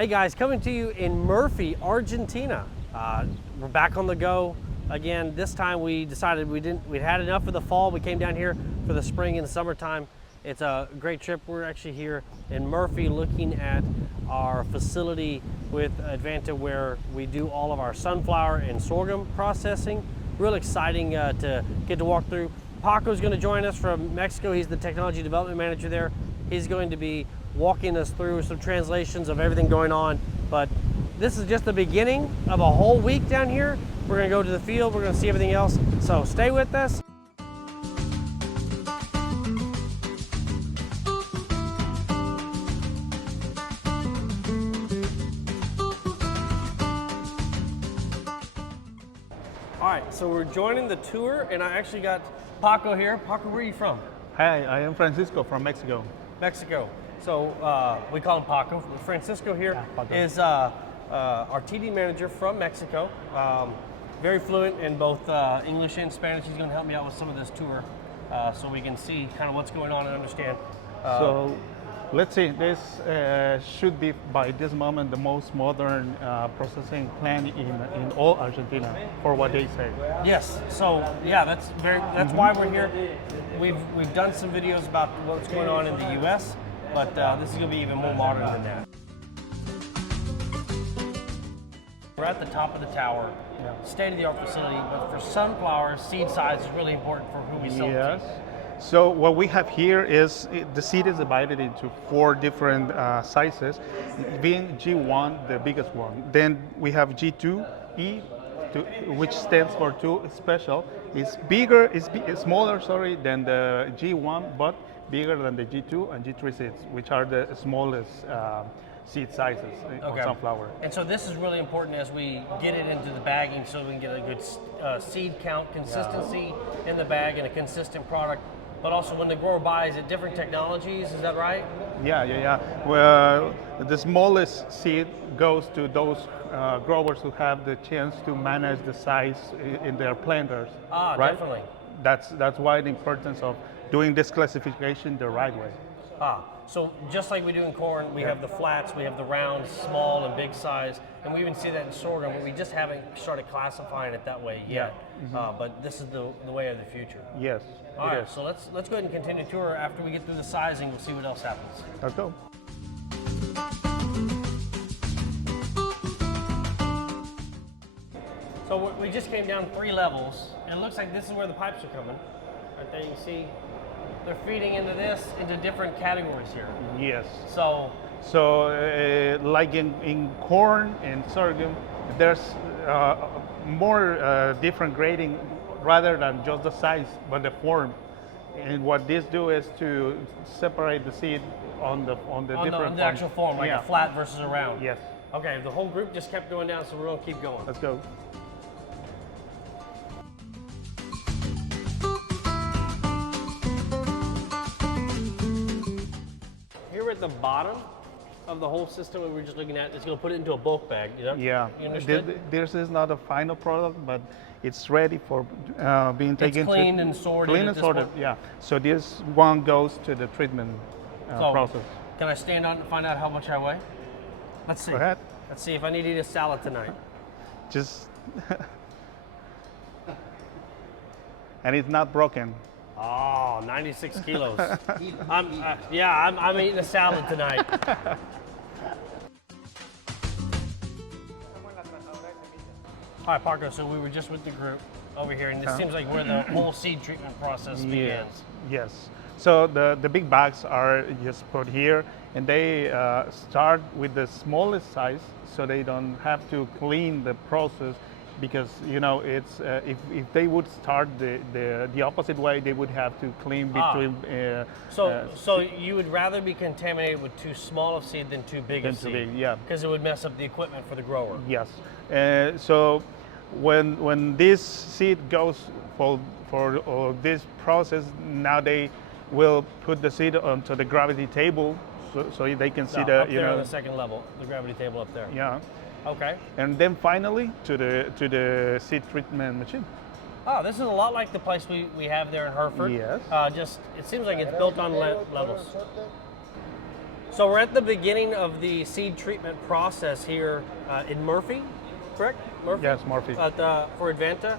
Hey guys, coming to you in Murphy, Argentina. We're back on the go again. This time we decided we'd had enough of the fall. We came down here for the spring and summertime. It's a great trip. We're actually here in Murphy looking at our facility with Advanta where we do all of our sunflower and sorghum processing. Real exciting to get to walk through. Paco's going to join us from Mexico. He's the technology development manager there. He's going to be walking us through some translations of everything going on. But this is just the beginning of a whole week down here. We're going to go to the field. We're going to see everything else. So stay with us. All right, so we're joining the tour, and I actually got Paco here. Paco, where are you from? Hi, I am Francisco from Mexico. Mexico. So we call him Paco. Francisco here is our TD manager from Mexico. Very fluent in both English and Spanish. He's going to help me out with some of this tour so we can see kind of what's going on and understand. So let's see, this should be by this moment the most modern processing plant in all Argentina, for what they say. Yes. So yeah, that's why we're here. We've done some videos about what's going on in the U.S., but this is going to be even more modern than that. We're at the top of the tower, state-of-the-art facility, but for sunflower, seed size is really important for who we sell Yes. to. So what we have here is the seed is divided into 4 different sizes, being G1 the biggest one. Then we have G2E, which stands for too special. It's bigger, it's smaller, than the G1, but bigger than the G2 and G3 seeds, which are the smallest seed sizes on sunflower. And so this is really important as we get it into the bagging so we can get a good seed count consistency in the bag and a consistent product. But also when the grower buys it, different technologies, is that right? Yeah. Well, the smallest seed goes to those growers who have the chance to manage the size in their planters. Right? Definitely. That's why the importance of doing this classification the right way. So just like we do in corn, we have the flats, we have the round, small and big size, and we even see that in sorghum, but we just haven't started classifying it that way yet. But this is the way of the future. Yes. All right, so let's go ahead and continue the tour. After we get through the sizing, we'll see what else happens. Let's go. So we just came down 3 levels, and it looks like this is where the pipes are coming. Right there, you can see they're feeding into different categories here. Yes. So like in corn and sorghum, there's more different grading rather than just the size, but the form. And what this do is to separate the seed on the actual form, like a flat versus a round. Yes. Okay, the whole group just kept going down, so we're gonna keep going. Let's go. Here we're at the bottom of the whole system we were just looking at. It's going to put it into a bulk bag. You understood? This is not a final product, but it's ready for being taken. It's cleaned and sorted. Cleaned and sorted, yeah. So this one goes to the treatment process. Can I stand on it and find out how much I weigh? Let's see. Go ahead. Let's see if I need to eat a salad tonight. Just, and it's not broken. Oh, 96 kilos. I'm eating a salad tonight. All right, Paco, so we were just with the group over here, and this seems like where the whole seed treatment process begins. Yes. So the big bags are just put here, and they start with the smallest size, so they don't have to clean the process. Because it's if they would start the opposite way, they would have to clean between. So you would rather be contaminated with too small of seed than too big of seed? Yeah. Because it would mess up the equipment for the grower. Yes. So when this seed goes for this process, now they will put the seed onto the gravity table, so they can see up there on the second level, the gravity table up there. Yeah. Okay. And then finally to the seed treatment machine. Oh, this is a lot like the place we have there in Hereford. Yes. Just it seems like it's built on levels. So we're at the beginning of the seed treatment process here in Murphy, correct? Murphy? Yes, Murphy. For Advanta.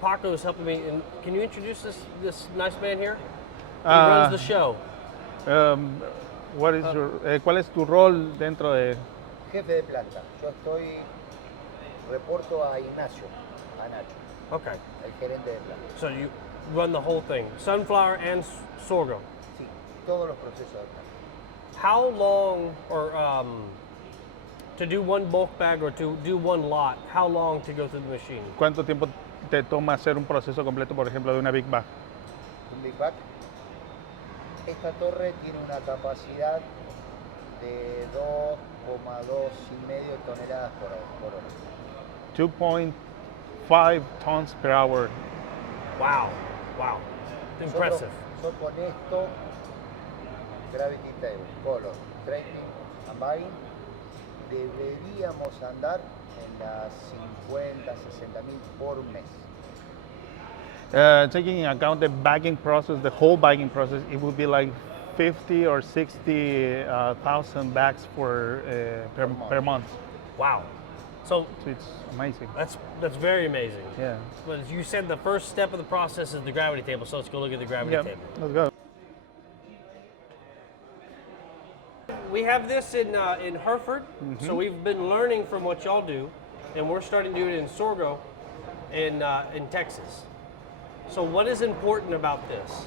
Paco is helping me. And can you introduce this nice man here? He runs the show. ¿Cuál es tu rol dentro de...? Jefe de planta. Yo reporto a Ignacio, a Nacho, Okay. el gerente de planta. So you run the whole thing, sunflower and sorghum. Sí, todos los procesos de planta. How long, or to do one bulk bag or to do one lot, how long to go through the machine? ¿Cuánto tiempo te toma hacer un proceso completo, por ejemplo, de una Big Bag? Un Big Bag. Esta torre tiene una capacidad de 2,5 toneladas por hora. 2.5 tons per hour. Wow, wow, impressive. Yo con esto, Gravity Table, Color, Training and Bagging, deberíamos andar en las 50, 60 mil por mes. Taking into account the bagging process, the whole bagging process, it would be like 50 or 60,000 bags per month. Wow. So it's amazing. That's very amazing. Yeah. But as you said, the first step of the process is the gravity table. So let's go look at the gravity table. Let's go. We have this in Hereford, so we've been learning from what y'all do, and we're starting to do it in sorghum in Texas. So what is important about this?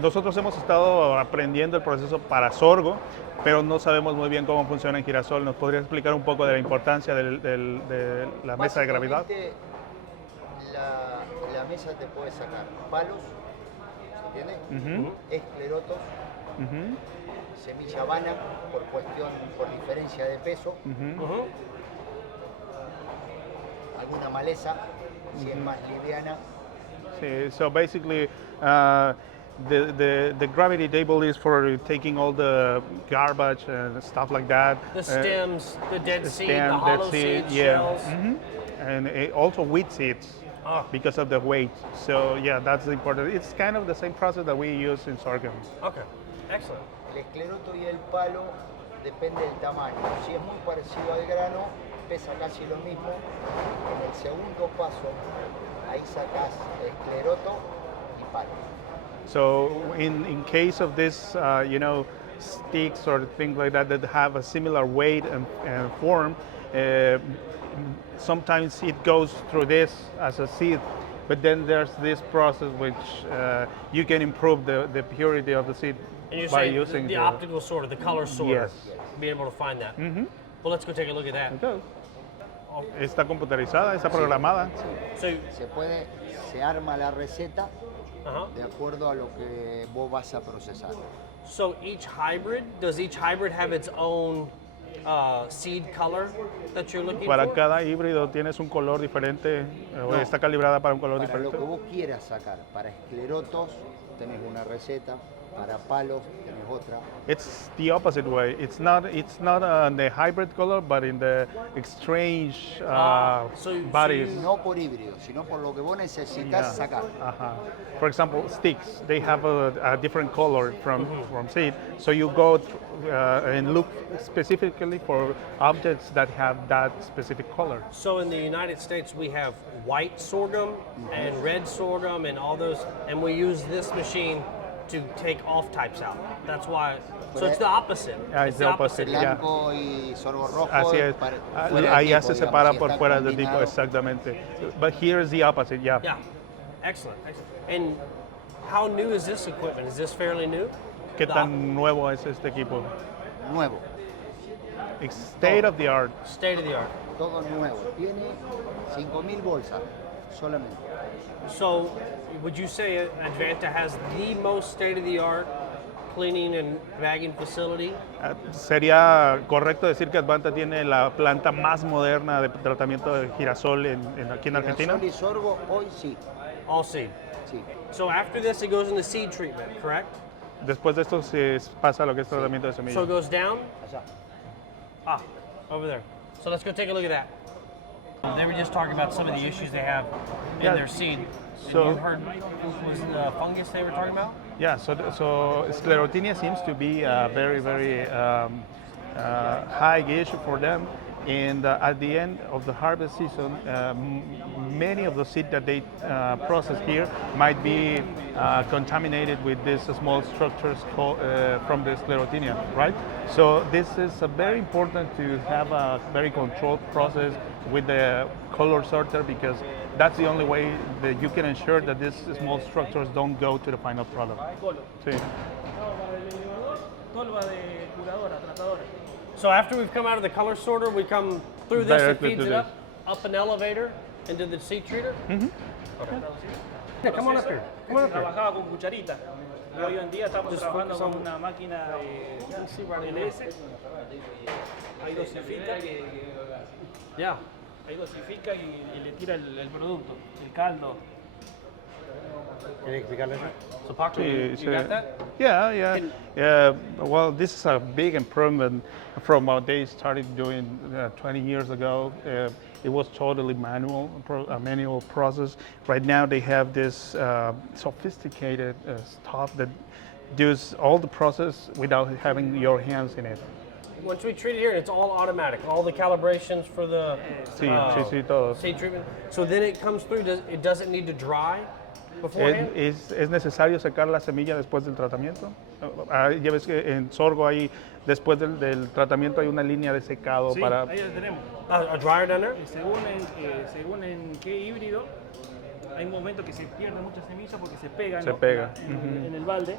Nosotros hemos estado aprendiendo el proceso para sorgo, pero no sabemos muy bien cómo funciona en girasol. ¿Nos podría explicar un poco de la importancia de la mesa de gravedad? La mesa te puede sacar palos, ¿se entiende? Esclerotos, semilla vana por diferencia de peso, alguna maleza, si es más liviana. So basically, the gravity table is for taking all the garbage and stuff like that. The stems, the dead seed, the hollow seeds, shells. And also wheat seeds because of the weight. So yeah, that's important. It's kind of the same process that we use in sorghum. Okay, excellent. El escleroto y el palo depende del tamaño. Si es muy parecido al grano, pesa casi lo mismo. En el segundo paso, ahí sacás escleroto y palo. So in case of this, sticks or things like that have a similar weight and form, sometimes it goes through this as a seed, but then there's this process which you can improve the purity of the seed by using the optical sorter, the color sorter. Yes. Be able to find that. Well, let's go take a look at that. Okay. Está computarizada, está programada. So, Se arma la receta de acuerdo a lo que vos vas a procesar. So does each hybrid have its own seed color that you're looking Para for? cada híbrido tienes un color diferente, o está calibrada para un color Para diferente. lo que vos quieras sacar, para esclerotos tenés una receta, para palos tenés otra. It's the opposite way. It's not the hybrid color, but in the exchange bodies. No por híbrido, sino por lo que vos necesitas sacar. For example, sticks, they have a different color from seed. So you go and look specifically for objects that have that specific color. So in the United States, we have white sorghum and red sorghum and all those, and we use this machine to take off types out. That's why. So it's the opposite. It's the opposite. Blanco y sorgo rojo. Así es. Ahí ya se separa por fuera del tipo, exactamente. But here is the opposite, yeah. Yeah. Excellent. And how new is this equipment? Is this fairly new? ¿Qué tan nuevo es este equipo? Nuevo. It's state of the art. State of the art. Todo nuevo. Tiene 5.000 bolsas solamente. So, would you say Advanta has the most state-of-the-art cleaning and bagging facility? Sería correcto decir que Advanta tiene la planta más moderna de tratamiento de girasol aquí en Argentina. Girasol y sorgo hoy sí. All seed. Sí. So after this, it goes into seed treatment, correct? Después de esto se pasa a lo que es tratamiento de So it semillas. goes down. Allá. Over there. So let's go take a look at that. They were just talking about some of the issues they have in Yeah. their seed. So- you heard, was the fungus they were talking about? Yeah, so sclerotinia seems to be a very, very high issue for them. And at the end of the harvest season, many of the seed that they process here might be contaminated with these small structures from the sclerotinia, right? So this is very important to have a very controlled process with the color sorter, because that's the only way that you can ensure that these small structures don't go to the final product. Sí. Tolva de curadora, tratadora. So after we've come out of the color sorter, we come through this, Directly it feeds to it this. up an elevator into the seed treater? Mm-hmm. Okay. Yeah, come on up here. Come on up here. Trabajaba con cucharita. Y hoy en día estamos trabajando con una máquina de LS. Ahí dosifica, Yeah. ahí dosifica y le tira el producto, el caldo. Can you explicarle eso? So Paco, Sí, you got that? Yeah. Well, this is a big improvement from what they started doing 20 years ago. It was totally a manual process. Right now they have this sophisticated stuff that does all the process without having your hands in it. Once we treat it here, it's all automatic. All the calibrations for the Sí, todo. seed treatment. So then it comes through. It doesn't need to dry beforehand. ¿Es necesario secar la semilla después del tratamiento? Ya ves que en sorgo hay, después del tratamiento hay una línea de secado Sí, para... ahí la tenemos. A dryer down there? Y según en qué híbrido, hay momentos que se pierde mucha semilla porque se pega, Se ¿no? pega. En el balde.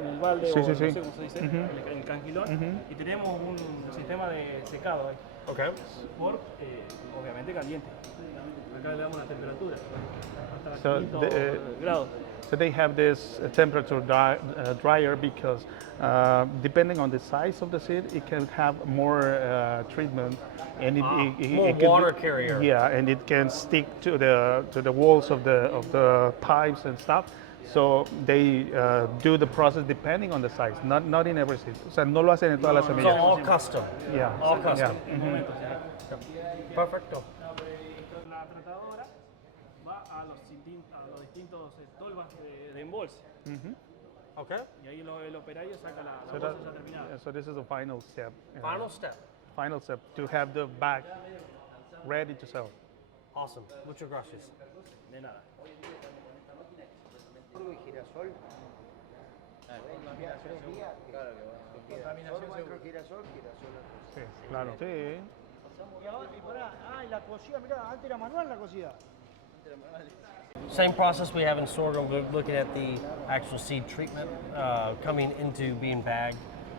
En el balde Sí, o sí, no sí. sé cómo se dice, en el cangilón. Y tenemos un sistema de secado ahí. Okay. Por, obviamente, caliente. Acá le damos la temperatura. So Hasta 500 grados. So they have this temperature dryer because depending on the size of the seed, it can have more treatment, and more it can water carrier. Yeah, and it can stick to the walls of the pipes and stuff. So they do the process depending on the size, not in every seed. O sea, no lo hacen en todas las So semillas. all custom. Yeah. All custom. Yeah. En momentos, Perfecto. La tratadora va a los distintos tolvas de embolse. Okay. Y ahí el operario saca la So, bolsa ya terminada. so this is the final step. Final step. Final step to have the bag ready to sell. Awesome. Muchas gracias. De nada. Sorgo y girasol. Girasol. Sí, claro. Sí. Y la cocida, mirá, antes era manual la cocida. Same process we have in sorghum. We're looking at the actual seed treatment coming into being bagged.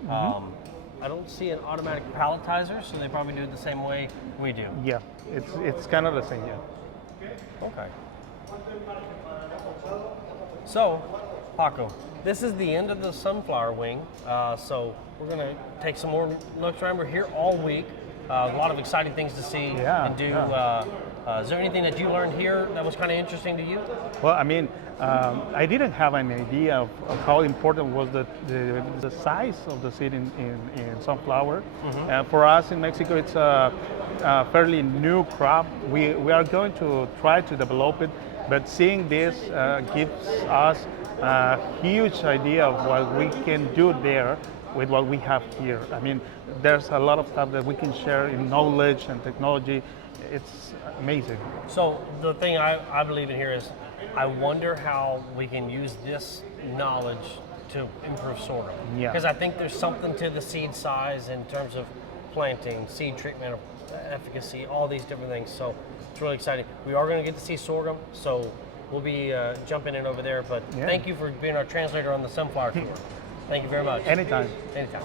I don't see an automatic palletizer, so they probably do it the same way we do. Yeah, it's kind of the same. Yeah. Okay. So, Paco, this is the end of the sunflower wing. So we're gonna take some more looks around. We're here all week. A lot of exciting things to see and do. Is there anything that you learned here that was kind of interesting to you? Well, I mean, I didn't have an idea of how important was the size of the seed in sunflower. For us in Mexico, it's a fairly new crop. We are going to try to develop it, but seeing this gives us a huge idea of what we can do there with what we have here. I mean, there's a lot of stuff that we can share in knowledge and technology. It's amazing. So the thing I believe in here is, I wonder how we can use this knowledge to improve sorghum. Yeah. Because I think there's something to the seed size in terms of planting, seed treatment, efficacy, all these different things. So it's really exciting. We are going to get to see sorghum, so we'll be jumping in over there. But Yeah. thank you for being our translator on the sunflower tour. Thank you very much. Anytime. Anytime.